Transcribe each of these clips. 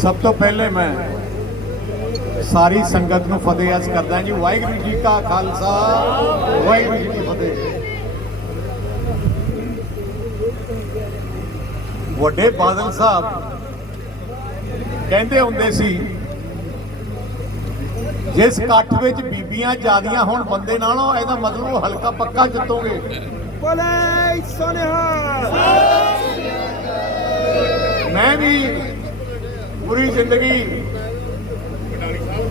ਸਭ ਤੋਂ ਪਹਿਲੇ ਮੈਂ ਸਾਰੀ ਸੰਗਤ ਨੂੰ ਫਤਿਹ ਅਰਜ਼ ਕਰਦਾ ਜੀ ਵਾਹਿਗੁਰੂ ਜੀ ਕਾ ਖਾਲਸਾ ਵਾਹਿਗੁਰੂ ਜੀ ਕੀ ਫਤਿਹ। ਵੱਡੇ ਬਾਦਲ ਸਾਹਿਬ ਕਹਿੰਦੇ ਹੁੰਦੇ ਸੀ ਜਿਸ ਇਕੱਠ ਵਿੱਚ ਬੀਬੀਆਂ ਜਿਆਦੀਆਂ ਹੋਣ ਬੰਦੇ ਨਾਲੋਂ ਇਹਦਾ ਮਤਲਬ ਉਹ ਹਲਕਾ ਪੱਕਾ ਜਿੱਤੋਗੇ। ਬੋਲੇ ਸੋਨਿਹਾ। ਮੈਂ ਵੀ ਪੂਰੀ ਜ਼ਿੰਦਗੀ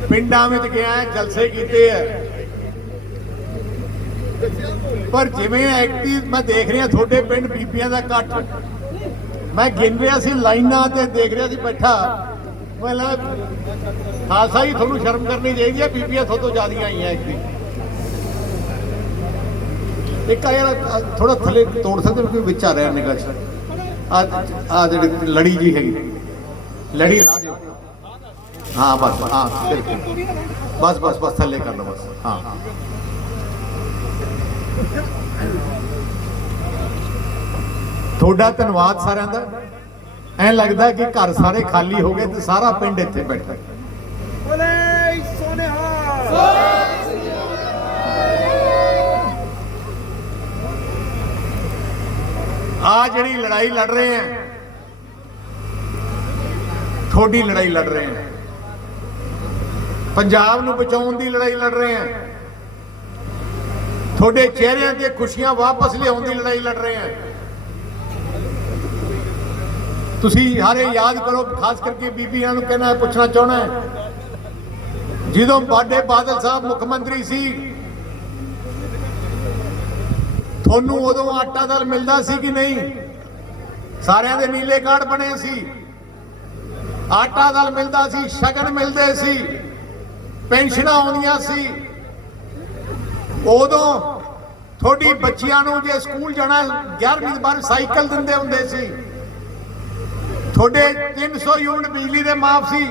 ਪਿੰਡਾਂ ਵਿੱਚ ਗਿਆ, ਜਲਸੇ ਕੀਤੇ ਆ। ਪਰ ਜਿਵੇਂ ਐਕਟਿਵ ਮੈਂ ਦੇਖ ਰਿਹਾ, ਤੁਹਾਡੇ ਪਿੰਡ ਬੀਬੀਆਂ ਦਾ ਇਕੱਠ, ਮੈਂ ਗਿਣ ਰਿਹਾ ਸੀ, ਲਾਈਨਾਂ ਤੇ ਦੇਖ ਰਿਹਾ ਸੀ, ਬੈਠਾ। ਮੈਂ ਖਾਸਾ ਹੀ ਤੁਹਾਨੂੰ ਸ਼ਰਮ ਕਰਨੀ ਚਾਹੀਦੀ ਹੈ, ਬੀਬੀਆਂ ਤੁਹਾਡੇ ਤੋਂ ਜ਼ਿਆਦਾ ਆਈਆਂ ਐਕਟਿਵ ਇੱਕ ਆ ਯਾਰ ਥੋੜਾ ਥੱਲੇ ਤੋੜ ਸਕਦੇ ਹੋ ਕਿ ਵਿੱਚ ਆ ਰਿਹਾ ਨਿਗਾਹ ਆ ਆ ਜਿਹੜੀ ਲੜੀ ਜੀ ਹੈਗੀ। ਲੜੀ। ਲਾ ਦਿਓ ਹਾਂ ਬਸ ਹਾਂ। ਬਿਲਕੁਲ ਬਸ ਬਸ ਬਸ ਥੱਲੇ ਕਰ ਲਓ ਬਸ ਹਾਂ। ਤੁਹਾਡਾ ਧੰਨਵਾਦ ਸਾਰਿਆਂ ਦਾ। ਐਂ ਲੱਗਦਾ ਕਿ ਘਰ ਸਾਰੇ ਖਾਲੀ ਹੋ ਗਏ ਤੇ ਸਾਰਾ ਪਿੰਡ ਇੱਥੇ ਬੈਠਾ ਬੋਲੇ ਸੋਨਿਹਾ ਆ ਜਿਹੜੀ ਲੜਾਈ ਲੜ ਰਹੇ ਆ ਤੁਹਾਡੀ ਲੜਾਈ ਲੜ ਰਹੇ ਆ ਪੰਜਾਬ ਨੂੰ ਬਚਾਉਣ ਦੀ ਲੜਾਈ ਲੜ ਰਹੇ ਆ ਤੁਹਾਡੇ ਚਿਹਰਿਆਂ ਤੇ ਖੁਸ਼ੀਆਂ ਵਾਪਸ ਲਿਆਉਣ ਦੀ ਲੜਾਈ ਲੜ ਰਹੇ ਆ ਤੁਸੀਂ ਹਾਰੇ ਯਾਦ ਕਰੋ, ਖਾਸ ਕਰਕੇ ਬੀਬੀਆਂ ਨੂੰ ਕਹਿਣਾ, ਪੁੱਛਣਾ ਚਾਹਣਾ ਜਦੋਂ ਬਾਡੇ ਬਾਦਲ ਸਾਹਿਬ ਮੁੱਖ ਮੰਤਰੀ ਸੀ, ਤੁਹਾਨੂੰ ਉਦੋਂ ਆਟਾ ਦਾਲ ਮਿਲਦਾ ਸੀ ਕਿ ਨਹੀਂ? ਸਾਰਿਆਂ ਦੇ ਨੀਲੇ ਕਾਰਡ ਬਣੇ ਸੀ। ਆਟਾ ਦਲ ਮਿਲਦਾ ਸੀ, ਸ਼ਗਨ ਮਿਲਦੇ ਸੀ, ਪੈਨਸ਼ਨਾਂ ਆਉਂਦੀਆਂ ਸੀ। ਉਦੋਂ ਤੁਹਾਡੀ ਬੱਚਿਆਂ ਨੂੰ ਜੇ ਸਕੂਲ ਜਾਣਾ 11ਵੀਂ ਦੇ ਬਾਅਦ ਸਾਈਕਲ ਦਿੰਦੇ ਹੁੰਦੇ ਸੀ। ਤੁਹਾਡੇ 300 ਯੂਨਿਟ ਬਿਜਲੀ ਦੇ ਮਾਫ ਸੀ।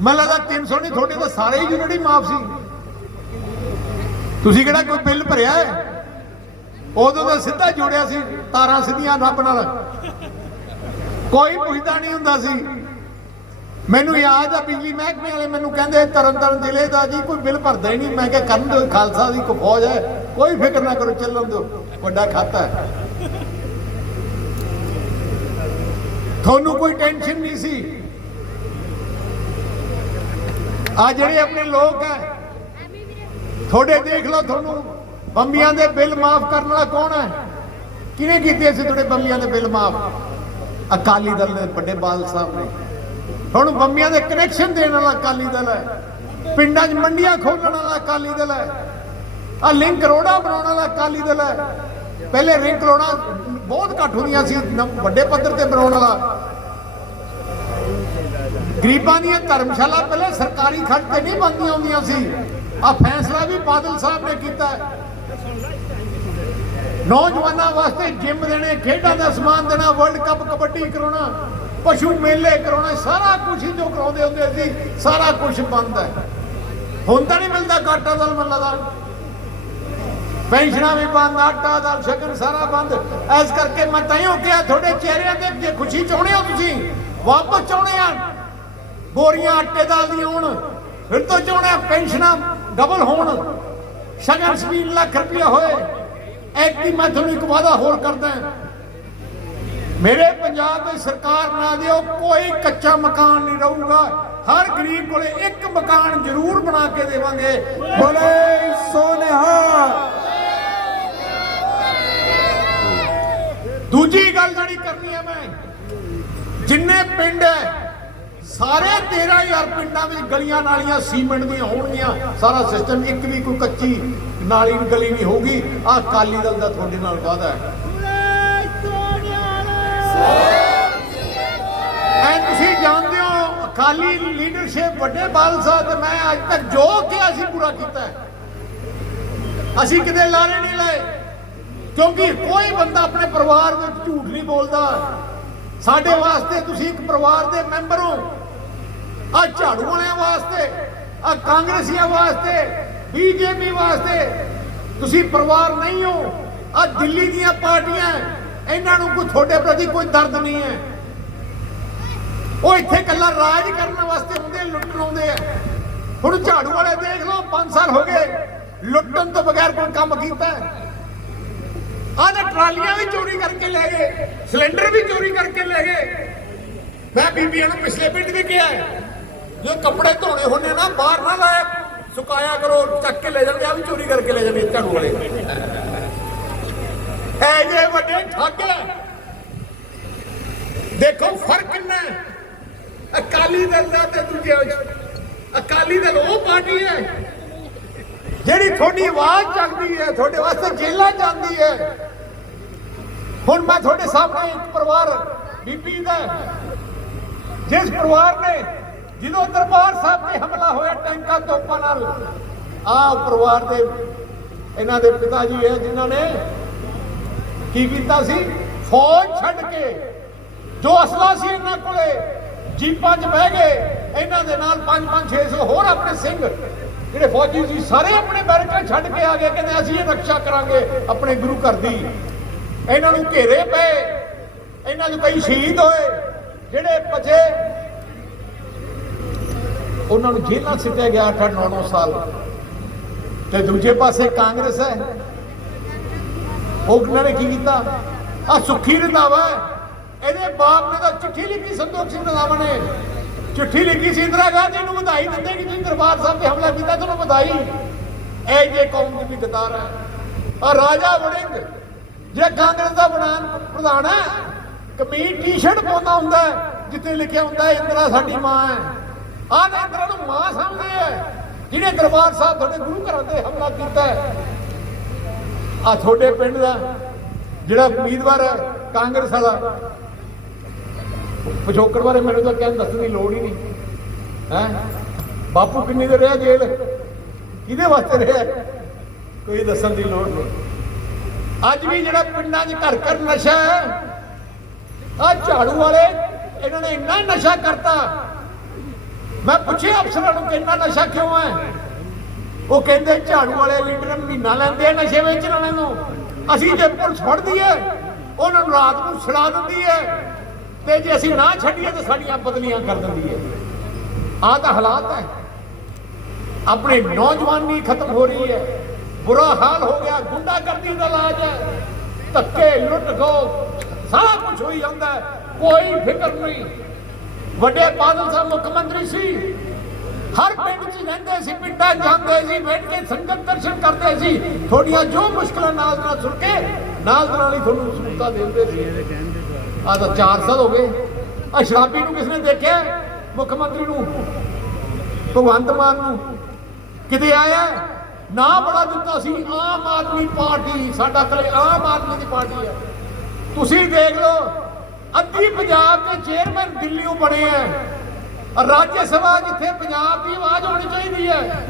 ਮੈਨੂੰ ਲੱਗਦਾ 300 ਨਹੀਂ, ਤੁਹਾਡੇ ਤਾਂ ਸਾਰੇ ਹੀ ਯੂਨਿਟ ਹੀ ਮਾਫ ਸੀ। ਤੁਸੀਂ ਕਿਹੜਾ ਕੋਈ ਬਿੱਲ ਭਰਿਆ ਹੈ? ਉਦੋਂ ਤਾਂ ਸਿੱਧਾ ਜੋੜਿਆ ਸੀ, ਤਾਰਾਂ ਸਿੱਧੀਆਂ ਰੱਬ ਨਾਲ। ਕੋਈ ਪੁੱਛਦਾ ਨਹੀਂ ਹੁੰਦਾ ਸੀ। ਮੈਨੂੰ ਯਾਦ ਆ ਬਿਜਲੀ ਮਹਿਕਮੇ ਵਾਲੇ ਮੈਨੂੰ ਕਹਿੰਦੇ, ਤਰਨਤਾਰਨ ਜ਼ਿਲ੍ਹੇ ਦਾ ਜੀ ਕੋਈ ਬਿੱਲ ਭਰਦਾ ਹੀ ਨਹੀਂ। ਮੈਂ ਕਿਹਾ, ਕਰਨ ਦਿਓ, ਖਾਲਸਾ ਦੀ ਕੋ ਫੌਜ ਹੈ, ਕੋਈ ਫਿਕਰ ਨਾ ਕਰੋ, ਚੱਲਣ ਦਿਓ। ਵੱਡਾ ਖਾਤਾ ਹੈ। ਤੁਹਾਨੂੰ ਕੋਈ ਟੈਨਸ਼ਨ ਨਹੀਂ ਸੀ? ਆ ਜਿਹੜੇ ਆਪਣੇ ਲੋਕ ਹੈ, ਤੁਹਾਡੇ ਦੇਖ ਲਓ ਤੁਹਾਨੂੰ, ਬੰਬੀਆਂ ਦੇ ਬਿੱਲ ਮਾਫ ਕਰਨ ਵਾਲਾ ਕੌਣ ਹੈ? ਕਿਹਨੇ ਕੀਤੇ ਸੀ ਤੁਹਾਡੇ ਬੰਬੀਆਂ ਦੇ ਬਿੱਲ ਮਾਫ? ਅਕਾਲੀ ਦਲ ਦੇ ਵੱਡੇ ਬਾਦਲ ਸਾਹਿਬ ਨੇ। ਹੁਣ ਬੰਬੀਆਂ ਦੇ ਕਨੈਕਸ਼ਨ ਦੇਣ ਵਾਲਾ ਅਕਾਲੀ ਦਲ ਹੈ। ਪਿੰਡਾਂ 'ਚ ਮੰਡੀਆਂ ਖੋਲਣ ਵਾਲਾ ਅਕਾਲੀ ਦਲ ਹੈ। ਆ ਲਿੰਕ ਰੋੜਾ ਬਣਾਉਣ ਵਾਲਾ ਅਕਾਲੀ ਦਲ ਹੈ। ਪਹਿਲੇ ਲਿੰਕ ਰੋੜਾ ਬਹੁਤ ਘੱਟ ਹੁੰਦੀਆਂ ਸੀ ਵੱਡੇ ਪੱਧਰ ਤੇ ਬਣਾਉਣ ਵਾਲਾ। ਗਰੀਬਾਂ ਦੀਆਂ ਧਰਮਸ਼ਾਲਾ ਪਹਿਲੇ ਸਰਕਾਰੀ ਖਰਚ ਤੇ ਨਹੀਂ ਬੰਦੀਆਂ ਹੁੰਦੀਆਂ ਸੀ। ਆ ਫੈਸਲਾ ਵੀ ਬਾਦਲ ਸਾਹਿਬ ਨੇ ਕੀਤਾ ਨੌਜਵਾਨਾਂ ਵਾਸਤੇ ਜਿਮ ਦੇਣੇ, ਖੇਡਾਂ ਦਾ ਸਮਾਨ ਦੇਣਾ ਵਰਲਡ ਕੱਪ ਕਬੱਡੀ ਕਰਾਉਣਾ। ਪਸ਼ੂ ਮੇਲੇ ਕਰਾਉਣਾ, ਸਾਰਾ ਕੁਝ ਹੀ ਜੋ ਕਰਾਉਂਦੇ ਹੁੰਦੇ ਸੀ, ਸਾਰਾ ਕੁਝ ਬੰਦ ਹੈ। ਹੁਣ ਤਾਂ ਨਹੀਂ ਮਿਲਦਾ ਕਾਟਾ ਦਲ, ਮੱਲਾ ਦਾ ਪੈਨਸ਼ਨਾਂ ਵੀ ਬੰਦ, ਆਟਾ ਦਾ ਸ਼ਗਨ ਸਾਰਾ ਬੰਦ। ਐਸ ਕਰਕੇ ਮੈਂ ਤਾਈਓ ਕਿਹਾ, ਤੁਹਾਡੇ ਚਿਹਰਿਆਂ ਤੇ ਜੇ ਖੁਸ਼ੀ ਚਾਹੁੰਦੇ ਹੋ ਤੁਸੀਂ? ਵਾਪਸ ਚਾਹੁੰਦੇ ਆ? ਬੋਰੀਆਂ ਆਟੇ ਦਾਲ ਦੀਆਂ ਹੋਣ ਫਿਰ ਤੋਂ ਚਾਹੁੰਦੇ ਆ ਪੈਨਸ਼ਨਾਂ ਡਬਲ ਹੋਣ? ਸ਼ਗਨ ਸਪੀਨ ਲੱਖ ਰੁਪਇਆ ਹੋਏ। ਐਕਟੀ ਮੈਂ ਤੁਹਾਨੂੰ ਇੱਕ ਵਾਅਦਾ ਹੋਰ ਕਰਦਾ। ਮੇਰੇ ਪੰਜਾਬ ਦੀ ਸਰਕਾਰ ਨਾ ਦਿਓ, ਕੋਈ ਕੱਚਾ ਮਕਾਨ ਨਹੀਂ ਰਹੂਗਾ। ਹਰ ਗਰੀਬ ਕੋਲੇ ਇੱਕ ਮਕਾਨ ਜ਼ਰੂਰ ਬਣਾ ਕੇ ਦੇਵਾਂਗੇ। ਬੋਲੇ ਸੋਨਿਹਾ ਦੂਜੀ ਗੱਲ ਜਿਹੜੀ ਕਰਨੀ ਹੈ ਮੈਂ, ਜਿੰਨੇ ਪਿੰਡ ਹੈ, ਸਾਰੇ 13000 ਪਿੰਡਾਂ ਵਿੱਚ ਗਲੀਆਂ ਨਾਲੀਆਂ ਸੀਮੈਂਟ ਦੀਆਂ ਹੋਣਗੀਆਂ। ਸਾਰਾ ਸਿਸਟਮ ਇੱਕ ਵੀ ਕੋਈ ਕੱਚੀ ਨਾਲੀ, ਗਲੀ ਨਹੀਂ ਹੋਊਗੀ। ਆਹ ਅਕਾਲੀ ਦਲ ਦਾ ਤੁਹਾਡੇ ਨਾਲ ਵਾਅਦਾ ਹੈ। ਐ ਤੁਸੀਂ ਜਾਣਦੇ ਹੋ, ਅਕਾਲੀ ਲੀਡਰਸ਼ਿਪ ਵੱਡੇ ਬਾਲ ਸਾਹਿਬ ਤੇ ਮੈਂ ਅੱਜ ਤੱਕ ਜੋ ਕਿਹਾ ਸੀ ਪੂਰਾ ਕੀਤਾ ਹੈ। ਅਸੀਂ ਕਿਤੇ ਲਾਰੇ ਨਹੀਂ ਲਾਏ, ਕਿਉਂਕਿ ਕੋਈ ਬੰਦਾ ਆਪਣੇ ਪਰਿਵਾਰ ਵਿੱਚ ਝੂਠ ਨਹੀਂ ਬੋਲਦਾ। ਸਾਡੇ ਵਾਸਤੇ ਤੁਸੀਂ ਇੱਕ ਪਰਿਵਾਰ ਦੇ ਮੈਂਬਰ ਹੋ। ਆ ਝਾੜੂ ਵਾਲਿਆਂ ਵਾਸਤੇ ਆ ਕਾਂਗਰਸੀਆਂ ਵਾਸਤੇ, ਬੀਜੇਪੀ ਵਾਸਤੇ ਤੁਸੀਂ ਪਰਿਵਾਰ ਨਹੀਂ ਹੋ। ਆ ਦਿੱਲੀ ਦੀਆਂ ਪਾਰਟੀਆਂ ਇਹਨਾਂ ਨੂੰ ਕੋਈ ਤੁਹਾਡੇ ਪ੍ਰਤੀ ਕੋਈ ਦਰਦ ਨਹੀਂ ਹੈ। ਉਹ ਇੱਥੇ ਕੱਲਾ ਰਾਜ ਕਰਨ ਵਾਸਤੇ ਆਉਂਦੇ ਲੁੱਟਣ ਆਉਂਦੇ ਆ। ਹੁਣ ਝਾੜੂ ਵਾਲੇ ਦੇਖ ਲਓ 5 ਸਾਲ ਹੋ ਗਏ ਲੁੱਟਣ ਤੋਂ ਬਗੈਰ ਕੋਈ ਕੰਮ ਕੀਤਾ ਆਹ ਤਾਂ ਟਰਾਲੀਆਂ ਵੀ ਚੋਰੀ ਕਰਕੇ ਲੈ ਗਏ ਸਿਲੰਡਰ ਵੀ ਚੋਰੀ ਕਰਕੇ ਲੈ ਗਏ। ਮੈਂ ਬੀਬੀਆਂ ਨੂੰ ਪਿਛਲੇ ਪਿੰਡ ਵੀ ਕਿਹਾ ਹੈ, ਜੋ ਕੱਪੜੇ ਧੋਣੇ ਹੁੰਦੇ ਨਾ ਬਾਹਰ ਨਾ ਲਾਇਆ ਸੁਕਾਇਆ ਕਰੋ ਚੱਕ ਕੇ ਲੈ ਜਾਂਦੇ ਆ ਵੀ ਚੋਰੀ ਕਰਕੇ ਲੈ ਜਾਂਦੇ ਝਾੜੂ ਵਾਲੇ। ਐ ਜੇ ਵੱਡੇ ਠੱਗ ਦੇਖੋ ਫ਼ਰਕ ਕਿੰਨਾ ਅਕਾਲੀ ਦਲ ਦਾ ਤੇ ਦੂਜੇ ਅਕਾਲੀ ਦਲ ਉਹ ਪਾਰਟੀ ਹੈ ਜਿਹੜੀ ਤੁਹਾਡੀ ਆਵਾਜ਼ ਚੱਕਦੀ ਹੈ, ਤੁਹਾਡੇ ਵਾਸਤੇ ਜੇਲਾਂ ਜਾਂਦੀ ਹੈ। ਹੁਣ ਮੈਂ ਤੁਹਾਡੇ ਸਾਹਮਣੇ ਇੱਕ ਪਰਿਵਾਰ ਬੀਬੀ ਦਾ ਜਿਸ ਪਰਿਵਾਰ ਨੇ ਜਦੋਂ ਦਰਬਾਰ ਸਾਹਿਬ ਤੇ ਹਮਲਾ ਹੋਇਆ ਟੈਂਕਾਂ ਤੋਪਾਂ ਨਾਲ, ਆਹ ਪਰਿਵਾਰ ਦੇ ਇਹਨਾਂ ਦੇ ਪਿਤਾ ਜੀ ਹੈ ਜਿਨ੍ਹਾਂ ਨੇ ਕੀ ਕੀਤਾ ਸੀ? ਫੌਜ ਛੱਡ ਕੇ। ਜੋ ਅਸਲਾ ਸੀ ਇਹਨਾਂ ਕੋਲੇ, ਜੀਪਾਂ 'ਚ ਬਹਿ ਗਏ। ਇਹਨਾਂ ਦੇ ਨਾਲ 5-5 600 ਹੋਰ ਆਪਣੇ ਸਿੰਘ। ਜਿਹੜੇ ਫੌਜੀ ਸੀ, ਸਾਰੇ ਆਪਣੇ ਬੈਰਕਾਂ ਛੱਡ ਕੇ ਆ ਗਏ। ਕਹਿੰਦੇ, ਅਸੀਂ ਇਹ ਰੱਖਿਆ ਕਰਾਂਗੇ ਆਪਣੇ ਗੁਰੂ ਘਰ ਦੀ। ਇਹਨਾਂ ਨੂੰ ਘੇਰੇ ਪਏ। ਇਹਨਾਂ ਨੂੰ ਕਈ ਸ਼ਹੀਦ ਹੋਏ। ਜਿਹੜੇ ਬਚੇ, ਉਹਨਾਂ ਨੂੰ ਜੇਲ੍ਹਾਂ ਸਿੱਟਿਆ ਗਿਆ 8-9 ਸਾਲ। ਤੇ ਦੂਜੇ ਪਾਸੇ ਕਾਂਗਰਸ ਹੈ। ਉਹ ਨੇ ਕੀ ਕੀਤਾ? ਆ ਸੁੱਖੀ ਰੰਧਾਵਾ ਇਹਦੇ ਬਾਪ ਨੇ ਤਾਂ ਚਿੱਠੀ ਲਿਖੀ ਸੰਤੋਖ ਸਿੰਘ ਰੰਧਾਵਾ ਨੇ। ਚਿੱਠੀ ਲਿਖੀ ਸੀ ਇੰਦਰਾ ਗਾਂਧੀ ਨੂੰ ਵਧਾਈ ਦਿੰਦੇ ਕਿ ਤੁਸੀਂ ਦਰਬਾਰ ਸਾਹਿਬ ਤੇ ਹਮਲਾ ਕੀਤਾ ਤੁਹਾਨੂੰ ਵਧਾਈ। ਇਹ ਜੇ ਕੌਮ ਦੀ ਵੀ ਗਦਾਰ ਹੈ। ਆ ਰਾਜਾ ਵੜਿੰਗ ਜਿਹੜਾ ਕਾਂਗਰਸ ਦਾ ਬਣਾਨ ਪ੍ਰਧਾਨ ਹੈ ਕਮੀਜ਼ ਟੀ-ਸ਼ਰਟ ਪਾਉਂਦਾ ਹੁੰਦਾ ਹੈ, ਜਿੱਥੇ ਲਿਖਿਆ ਹੁੰਦਾ ਇੰਦਰਾ ਸਾਡੀ ਮਾਂ ਹੈ। ਆਹ ਨੇ ਇੰਦਰਾ ਨੂੰ ਮਾਂ ਸਮਝਦੇ ਹੈ। ਜਿਹੜੇ ਦਰਬਾਰ ਸਾਹਿਬ ਤੁਹਾਡੇ ਗੁਰੂ ਘਰਾਂ ਤੇ ਹਮਲਾ ਕੀਤਾ ਹੈ ਆ ਤੁਹਾਡੇ ਪਿੰਡ ਦਾ ਜਿਹੜਾ ਉਮੀਦਵਾਰ ਹੈ, ਕਾਂਗਰਸ ਵਾਲਾ। ਪਿਛੋਕੜ ਬਾਰੇ ਮੈਨੂੰ ਤਾਂ ਕਹਿਣ ਦੱਸਣ ਦੀ ਲੋੜ ਹੀ ਨਹੀਂ। ਹੈ? ਬਾਪੂ ਕਿੰਨੀ ਦੇ ਰਿਹਾ ਜੇਲ੍ਹ? ਕਿਹਦੇ ਵਾਸਤੇ ਰਿਹਾ? ਕੋਈ ਦੱਸਣ ਦੀ ਲੋੜ ਨਹੀਂ। ਅੱਜ ਵੀ ਜਿਹੜਾ ਪਿੰਡਾਂ 'ਚ ਘਰ ਘਰ ਨਸ਼ਾ ਹੈ, ਆ ਝਾੜੂ ਵਾਲੇ, ਇਹਨਾਂ ਨੇ ਇੰਨਾ ਨਸ਼ਾ ਕਰਤਾ। ਮੈਂ ਪੁੱਛਿਆ ਅਫਸਰਾਂ ਨੂੰ ਕਿ ਇੰਨਾ ਨਸ਼ਾ ਕਿਉਂ ਹੈ? ਉਹ ਕਹਿੰਦੇ ਝਾੜੂ ਵਾਲੇ ਲੀਡਰ ਮਹੀਨਾ ਲੈਂਦੇ ਆ, ਨਸ਼ੇ ਵੇਚਣ ਵਾਲਿਆਂ ਨੂੰ। ਅਸੀਂ ਜੇ ਪੁਲਿਸ ਫੜਦੀ ਹੈ ਉਹਨਾਂ ਨੂੰ ਰਾਤ ਨੂੰ ਛੜਾ ਦਿੰਦੀ ਹੈ ਤੇ ਜੇ ਅਸੀਂ ਨਾ ਛੱਡੀਏ ਤਾਂ ਸਾਡੀਆਂ ਬਦਲੀਆਂ ਕਰ ਦਿੰਦੀ ਹੈ ਆਹ ਤਾਂ ਹਾਲਾਤ ਹੈ। ਆਪਣੇ ਨੌਜਵਾਨੀ ਖਤਮ ਹੋ ਰਹੀ ਹੈ ਬੁਰਾ ਹਾਲ ਹੋ ਗਿਆ, ਗੁੰਡਾਗਰਦੀ ਦਾ ਇਲਾਜ ਹੈ। ਧੱਕੇ, ਲੁੱਟ ਖੋ ਸਾਰਾ ਕੁਝ ਹੋਈ ਜਾਂਦਾ ਕੋਈ ਫਿਕਰ ਨਹੀਂ। ਵੱਡੇ ਬਾਦਲ ਸਾਹਿਬ ਮੁੱਖ ਮੰਤਰੀ ਸੀ। ਹਰ ਪਿੰਡ 'ਚ ਰਹਿੰਦੇ ਸੀ, ਪਿੰਡਾਂ ਜਾਂਦੇ ਸੀ, ਬੈਠ ਕੇ ਸੰਗਤ ਦਰਸ਼ਨ ਕਰਦੇ ਸੀ। ਤੁਹਾਡੀਆਂ ਜੋ ਮੁਸ਼ਕਲਾਂ ਨਾਲ ਨਾਲ ਸੁਣ ਕੇ, ਨਾਲ ਦੇ ਨਾਲ ਹੀ ਤੁਹਾਨੂੰ ਸਹੂਲਤਾਂ ਦਿੰਦੇ ਸੀ। ਆ ਤਾਂ 4 ਸਾਲ ਹੋ ਗਏ। ਆ ਸ਼ਰਾਬੀ ਨੂੰ ਕਿਸ ਨੇ ਦੇਖਿਆ? ਮੁੱਖ ਮੰਤਰੀ ਨੂੰ, ਭਗਵੰਤ ਮਾਨ ਨੂੰ। ਕਿਤੇ ਆਇਆ? ਨਾ ਬੜਾ ਦਿੱਤਾ ਸੀ, ਆਮ ਆਦਮੀ ਪਾਰਟੀ, ਸਾਡਾ ਕਲੇ ਆਮ ਆਦਮੀ ਦੀ ਪਾਰਟੀ ਹੈ ਤੁਸੀਂ ਦੇਖ ਲਓ, ਅੱਧੀ ਪੰਜਾਬ ਦੇ ਚੇਅਰਮੈਨ ਦਿੱਲੀੋਂ ਬਣੇ ਆ। ਰਾਜ ਸਭਾ ਜਿੱਥੇ ਪੰਜਾਬ ਦੀ ਆਵਾਜ਼ ਹੋਣੀ ਚਾਹੀਦੀ ਹੈ,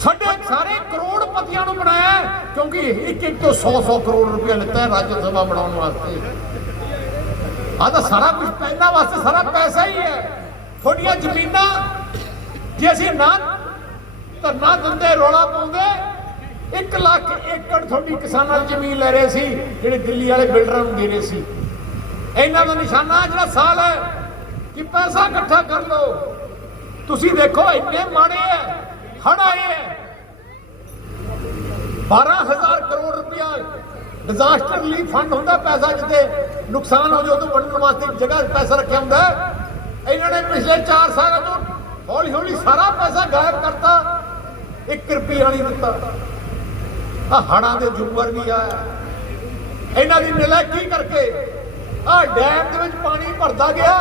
ਸਾਡੇ ਸਾਰੇ ਕਰੋੜਪਤੀਆਂ ਨੂੰ ਬਣਾਇਆ ਕਿਉਂਕਿ ਇੱਕ ਇੱਕ ਤੋਂ 100 100 ਕਰੋੜ ਰੁਪਏ ਲਿੱਤਾ ਰਾਜ ਸਭਾ ਬਣਾਉਣ ਵਾਸਤੇ। ਆ ਤਾਂ ਸਾਰਾ ਕੁਝ ਪੈਦਾ ਵਾਸਤੇ ਸਾਰਾ ਪੈਸਾ ਹੀ ਹੈ। ਤੁਹਾਡੀਆਂ ਜ਼ਮੀਨਾਂ, ਜੇ ਅਸੀਂ ਨਾ ਧਰਨਾ ਦਿੰਦੇ, ਰੋਲਾ ਪਾਉਂਦੇ 1 ਲੱਖ ਏਕੜ ਤੁਹਾਡੀ ਕਿਸਾਨਾਂ ਦੀ ਜ਼ਮੀਨ ਲੈ ਰਹੇ ਸੀ, ਜਿਹੜੇ ਦਿੱਲੀ ਵਾਲੇ ਬਿਲਡਰਾਂ ਨੂੰ ਦੇ ਰਹੇ ਸੀ। ਇਹਨਾਂ ਦਾ ਨਿਸ਼ਾਨਾ ਜਿਹੜਾ ਸਾਲ ਹੈ ਕਿ ਪੈਸਾ ਇਕੱਠਾ ਕਰ ਲਓ। ਤੁਸੀਂ ਦੇਖੋ, ਇੰਨੇ ਮਾੜੇ ਹੈ ਹੜ ਆਏ ਹੈ 12000 ਕਰੋੜ ਰੁਪਇਆ ਡਿਜ਼ਾਸਟਰ ਰਿਲੀਫ ਫੰਡ ਹੁੰਦਾ, ਪੈਸਾ ਜਿੱਤੇ ਨੁਕਸਾਨ ਹੋ ਜਾਏ ਉਦੋਂ ਵੰਡਣ ਵਾਸਤੇ ਜਗ੍ਹਾ ਪੈਸਾ ਰੱਖਿਆ ਹੁੰਦਾ ਇਹਨਾਂ ਨੇ ਪਿਛਲੇ 4 ਸਾਲਾਂ ਤੋਂ ਹੌਲੀ ਹੌਲੀ ਸਾਰਾ ਪੈਸਾ ਗਾਇਬ ਕਰਤਾ 1 ਰੁਪਿਆ ਨਹੀਂ ਦਿੱਤਾ। ਆ ਹੜਾਂ ਦੇ ਜੂਵਰ ਵੀ ਆਇਆ ਇਹਨਾਂ ਦੀ ਨਲਾਇਕੀ ਕਰਕੇ ਆ ਡੈਮ ਦੇ ਵਿੱਚ ਪਾਣੀ ਭਰਦਾ ਗਿਆ।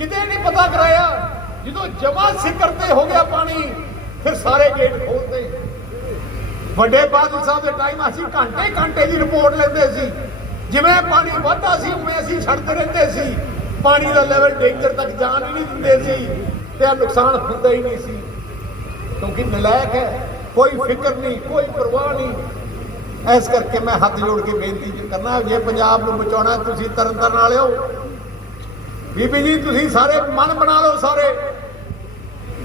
ਕਿਤੇ ਨਹੀਂ ਪਤਾ ਕਰਾਇਆ। ਜਦੋਂ ਜਮਾ ਸਿਖਰ ਤੇ ਹੋ ਗਿਆ ਪਾਣੀ, ਫਿਰ ਸਾਰੇ ਗੇਟ ਖੋਲਦੇ ਵੱਡੇ ਬਾਦਲ ਸਾਹਿਬ ਦੇ ਟਾਈਮ ਅਸੀਂ ਘੰਟੇ ਘੰਟੇ ਦੀ ਰਿਪੋਰਟ ਲੈਂਦੇ ਸੀ। ਜਿਵੇਂ ਪਾਣੀ ਵੱਧਦਾ ਸੀ, ਉਵੇਂ ਅਸੀਂ ਛੱਡਦੇ ਰਹਿੰਦੇ ਸੀ। ਪਾਣੀ ਦਾ ਲੈਵਲ ਡੇਂਜਰ ਤੱਕ ਜਾਣ ਹੀ ਨਹੀਂ ਦਿੰਦੇ ਸੀ ਤੇ ਆ ਨੁਕਸਾਨ ਹੁੰਦਾ ਹੀ ਨਹੀਂ ਸੀ। ਕਿਉਂਕਿ ਨਲਾਇਕ ਹੈ, ਕੋਈ ਫਿਕਰ ਨਹੀਂ, ਕੋਈ ਪਰਵਾਹ ਨਹੀਂ। ਇਸ ਕਰਕੇ ਮੈਂ ਹੱਥ ਜੋੜ ਕੇ ਬੇਨਤੀ ਕਰਨਾ, ਜੇ ਪੰਜਾਬ ਨੂੰ ਬਚਾਉਣਾ ਤੁਸੀਂ ਤਰਨ ਤਾਰਨ ਵਾਲਿਓ ਬੀਬੀ ਜੀ ਤੁਸੀਂ ਸਾਰੇ ਮਨ ਬਣਾ ਲਓ ਸਾਰੇ।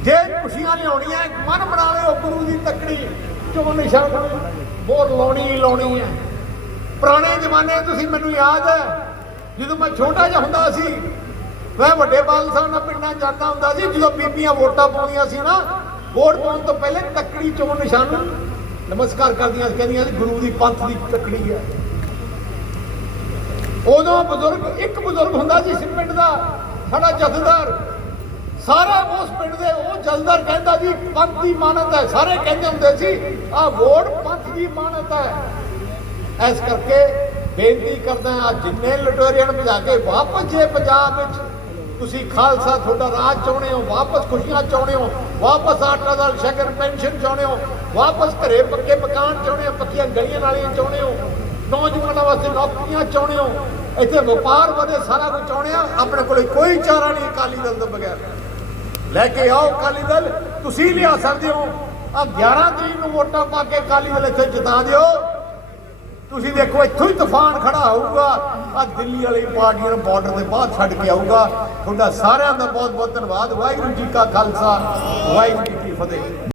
ਜੇ ਖੁਸ਼ੀਆਂ ਲਿਆਉਣੀਆਂ ਮਨ ਬਣਾ ਲਿਓ ਗੁਰੂ ਦੀ ਤਕੜੀ। ਚੋਂ ਨਿਸ਼ਾਨ ਬੋਰ ਲਾਉਣੀ ਹੀ ਲਾਉਣੀ ਹੈ। ਪੁਰਾਣੇ ਜ਼ਮਾਨੇ ਤੁਸੀਂ ਮੈਨੂੰ ਯਾਦ ਹੈ ਜਦੋਂ ਮੈਂ ਛੋਟਾ ਜਿਹਾ ਹੁੰਦਾ ਸੀ ਮੈਂ ਵੱਡੇ ਬਾਲ ਸਾਹਿਬ ਨਾਲ ਪਿੰਡਾਂ ਜਾਂਦਾ ਹੁੰਦਾ ਸੀ ਜਦੋਂ ਬੀਬੀਆਂ ਵੋਟਾਂ ਪਾਉਂਦੀਆਂ ਸੀ ਨਾ ਵੋਟ ਪਾਉਣ ਤੋਂ ਪਹਿਲੇ ਤੱਕੜੀ ਚੋਣ ਨਿਸ਼ਾਨ ਨਮਸਕਾਰ ਕਰਦੀਆਂ ਸੀ, ਕਹਿੰਦੀਆਂ ਗੁਰੂ ਦੀ ਪੰਥ ਦੀ ਤੱਕੜੀ ਹੈ। ਉਦੋਂ ਬਜ਼ੁਰਗ, ਇੱਕ ਬਜ਼ੁਰਗ ਹੁੰਦਾ ਸੀ ਸੀ ਪਿੰਡ ਦਾ, ਸਾਡਾ ਜਥੇਦਾਰ ਸਾਰਾ ਉਸ ਪਿੰਡ ਦੇ, ਉਹ ਜਥੇਦਾਰ ਕਹਿੰਦਾ ਜੀ, ਪੰਥ ਦੀ ਮਾਨਤ ਹੈ। ਸਾਰੇ ਕਹਿੰਦੇ ਹੁੰਦੇ ਸੀ, ਆ ਵੋਟ ਪੰਥ ਦੀ ਮਾਨਤ ਹੈ। ਇਸ ਕਰਕੇ ਬੇਨਤੀ ਕਰਦਾ ਹਾਂ, ਜਿੰਨੇ ਲਟੋਰੀਅਨ ਭਜਾ ਕੇ ਵਾਪਸ ਜੇ ਪੰਜਾਬ ਵਿੱਚ ਤੁਸੀਂ ਖਾਲਸਾ ਤੁਹਾਡਾ ਰਾਜ ਚਾਹੁੰਦੇ ਹੋ, ਵਾਪਸ ਖੁਸ਼ੀਆਂ ਚਾਹੁੰਦੇ ਹੋ, ਵਾਪਸ ਆਟਾ ਦਾਲ ਸ਼ਗਨ, ਪੈਨਸ਼ਨ ਚਾਹੁੰਦੇ ਹੋ, ਵਾਪਸ ਘਰੇ ਪੱਕੇ ਮਕਾਨ ਚਾਹੁੰਦੇ ਹੋ, ਪੱਕੀਆਂ ਗਲੀਆਂ ਨਾਲੀਆਂ ਚਾਹੁੰਦੇ ਹੋ ਨੌਜਵਾਨਾਂ ਵਾਸਤੇ ਨੌਕਰੀਆਂ ਚਾਹੁੰਦੇ ਹੋ? ਇੱਥੇ ਵਪਾਰ ਵਧੇ, ਸਾਰਾ ਕੁਝ ਚਾਹੁੰਦੇ ਆ। ਆਪਣੇ ਕੋਲ ਕੋਈ ਚਾਰਾ ਨਹੀਂ, ਅਕਾਲੀ ਦਲ ਤੋਂ ਬਗੈਰ। ਲੈ ਕੇ ਆਓ ਅਕਾਲੀ ਦਲ, ਤੁਸੀਂ ਲਿਆ ਸਕਦੇ ਹੋ। ਆ 11 ਤਰੀਕ ਨੂੰ ਵੋਟਾਂ ਪਾ ਕੇ ਅਕਾਲੀ ਦਲ ਇੱਥੇ ਜਿਤਾ ਦਿਓ। ਤੁਸੀਂ ਦੇਖੋ, ਇੱਥੋਂ ਹੀ ਤੂਫਾਨ ਖੜਾ ਹੋਊਗਾ। ਆ ਦਿੱਲੀ ਵਾਲੀ ਪਾਰਟੀਆਂ ਨੂੰ ਬਾਰਡਰ ਦੇ ਬਾਹਰ ਛੱਡ ਕੇ ਆਊਗਾ। ਤੁਹਾਡਾ ਸਾਰਿਆਂ ਦਾ ਬਹੁਤ ਬਹੁਤ ਧੰਨਵਾਦ। ਵਾਹਿਗੁਰੂ ਜੀ ਕਾ ਖਾਲਸਾ, ਵਾਹਿਗੁਰੂ ਜੀ ਕੀ ਫਤਿਹ।